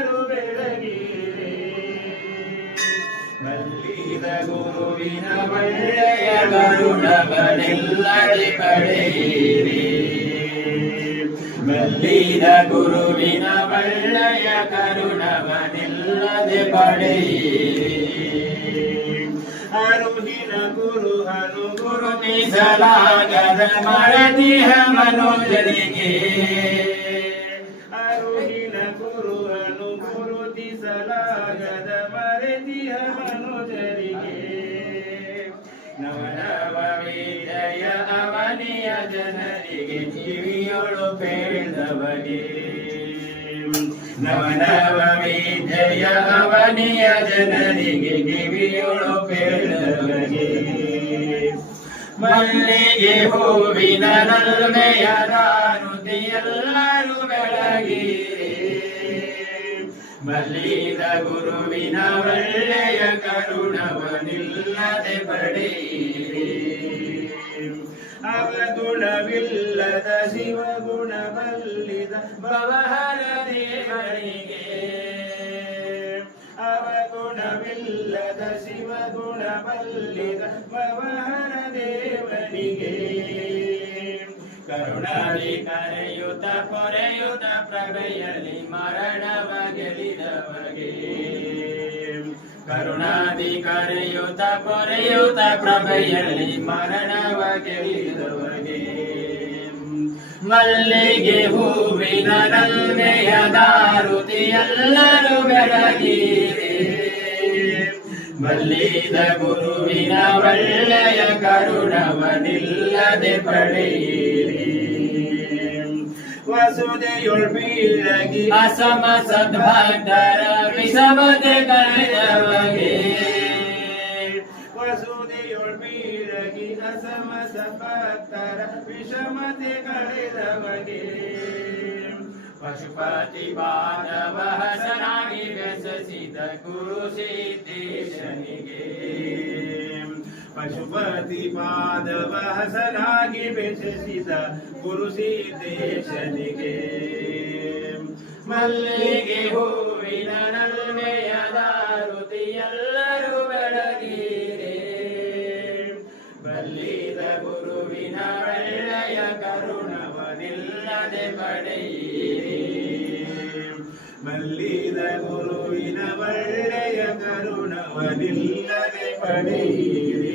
ಎಲ್ಲರೂ ಬೆಳಗಿರೆ ಮಲ್ಲಿದ ಗುರುವಿನ ಒಳ್ಳೆಯ ಕರುಣವನೆಲ್ಲದೆ ಪಡೆಯಿರಿ ಮಲ್ಲಿದ ಗುರುವಿನ ಒಳ್ಳೆಯ ಕರುಣವನೆಲ್ಲದೆ ಪಡೆಯಿರಿ ಅರುಹಿನ ಗುರು ಹನು ಗುರುತಿಸಲಾಗದ ಮರದಿಹ ಮನೋಜರಿಗೆ ಅರುಹಿನ ಗುರು ಹನು ಗುರುತಿಸಲಾಗದ ಮರದಿಹ ಮನೋಜರಿಗೆ ನವನವ ವಿಜಯ ಅವನಿಯ ಜನರಿಗೆ ಕಿವಿಯೊಳು ಬೇಡವಗೆ ನವನವ ವಿಜಯ ಅವನಿಯ ಜನರಿಗೆ ಕಿವಿಯೊಳು ಬೇಡವಗೆ ಮಲ್ಲಿಗೆ ಹೂವಿನ ನಲ್ಮೆಯ ರಾನುತಿಯೆಲ್ಲರೂ ಬೆಳಗಿರೆ ಮಲ್ಲಿದ ಗುರುವಿನ ಒಳ್ಳೆಯ ಕರುಣವನಿಲ್ಲದೆ ಪಡೆಯಿರಿ ಅವಗುಣವಿಲ್ಲದ ಶಿವಗುಣ ಬಲ್ಲಿದ ಭವಹರ ದೇವರಿಗೆ ಅವಗುಣವಿಲ್ಲದ ಶಿವಗುಣ ಬಲ್ಲಿದ ಭವಹರ ದೇವರಿಗೆ ಕರುಣಾದಿ ಕರೆಯುತ್ತ ಪೊರೆಯುತ್ತ ಪ್ರಭೆಯಲ್ಲಿ ಮರಣವ ಗೆಲಿದವಗೆ ಕರುಣಾದಿ ಕರೆಯುತ್ತ ಪೊರೆಯುತ್ತ ಪ್ರಭೆಯಲ್ಲಿ ಮರಣವ ಗೆಲಿದವಗೆ ಮಲ್ಲಿಗೆ ಹೂವಿನ ನಲ್ಮೆಯ ದಾರುತಿ ಎಲ್ಲರೂ ಬೆಳಗಿರೆ ಮಲ್ಲಿದ ಗುರುವಿನ ಒಳ್ಳೆಯ ಕರುಣವನಿಲ್ಲದೆ ಪಡೆಯಿರಿ ವಸುದೆಯೊಳ್ ಬೀಳಗಿ ಅಸಮ ಸದ್ಭಕ್ತರ ವಿಷಮತೆ ಕಳೆದವಗೆ ವಸುದೆಯೊಳ್ ಬೀಳಗಿ ಅಸಮ ಸದ್ಭಕ್ತರ ವಿಷಮತೆ ಕಳೆದವಗೆ ಪಶುಪತಿ ಬಾಂಧವ ಹಸನಾಗಿ ಬೆಸಸಿದ ಗುರು ಸಿದ್ದೇಶನಿಗೆ ಪಶುಪತಿ ಪಾದವ ಹಸನಾಗಿ ಬೆಸಸಿದ ಗುರು ಸಿದ್ದೇಶನಿಗೆ ಮಲ್ಲಿಗೆ ಹೂವಿನ ನಲ್ಮೆಯ ದಾರುತಿ ಎಲ್ಲರೂ ಬೆಳಗಿರೆ ಬಲ್ಲಿದ ಗುರುವಿನ ಒಳ್ಳೆಯ ಕರುಣವನಿಲ್ಲದೆ ಪಡೆಯಿರಿ ಮಲ್ಲಿದ ಗುರುವಿನ ಒಳ್ಳೆಯ ಕರುಣವನಿಲ್ಲದೆ ಪಡೆಯಿರಿ